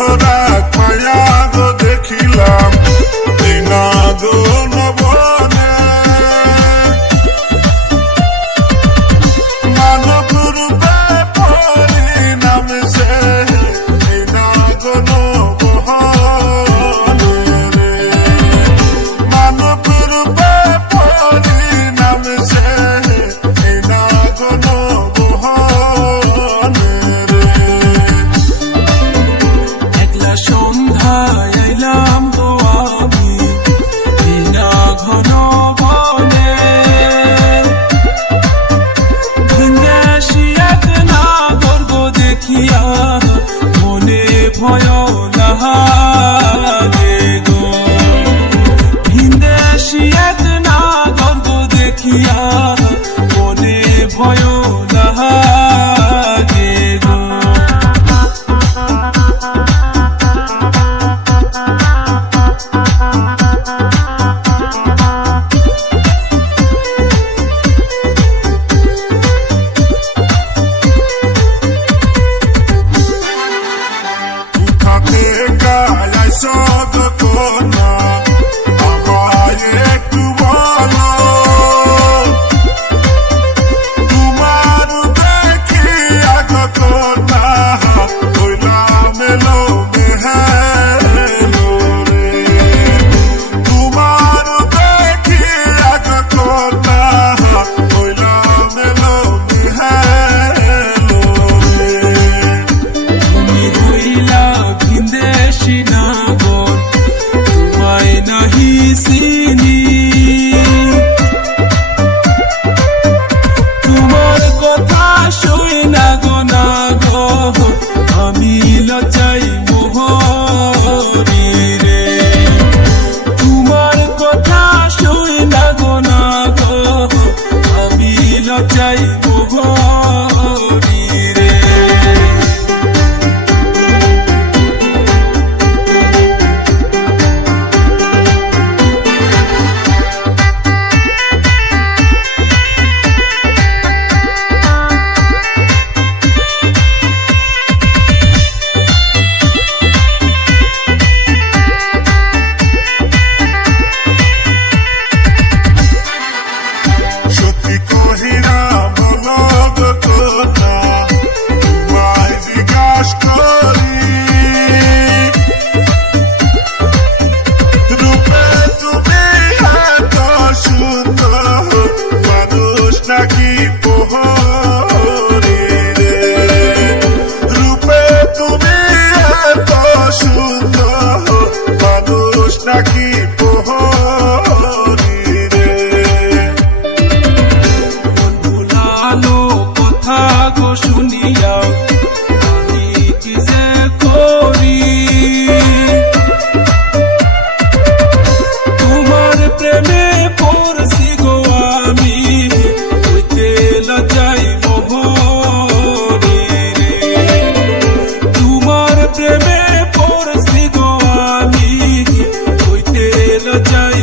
ধরা মায়া গো দেখিলাম না গো নবনে মানব রূপে পরিণাম সে না গো নবনে রে মানব রূপে পরিণাম সে না গো নবনে রে একলা সন্ধ্যায় আইলাম তো আমি বিনা ঘন বনে ভিন্দেশি এক নাগর গো দেখিয়া মনে ভয় লাগে গো ভিন্দেশি এক নাগর গো দেখিয়া মনে ভয় লাগে গো থাকে গায় সব কোনা আমায় একটু বলো তোমার দেখিয়া কোনা হইলাম এলো মেহেলো রে তোমার দেখিয়া কোনা হইলাম এলো মেহেলো রে তুমি হইলা ভিন্দেশি নাগর তোমায় নাহি চিনি তোমার কথা শুই না গো না গো আমি লজ্জাই মোহরি রে তোমার কথা শুই না গো না গো আমি লজ্জাই মোহরি রে সত্যি কহিরা বলো গো কোনা তোমায় জিজ্ঞাস করি রূপে তুমি এত সুন্দর মানুষ নাকি প্রহরী রে রূপে তুমি এত সুন্দর মানুষ নাকি প্রহরী রে ভুলালো কথা গো শুনিয়া আমি কি যে করি তোমার প্রেমে পড়ছি গো আমি হইতে লজ্জাই মোহরি রে তোমার প্রেমে পড়ছি গো আমি হইতে লজ্জাই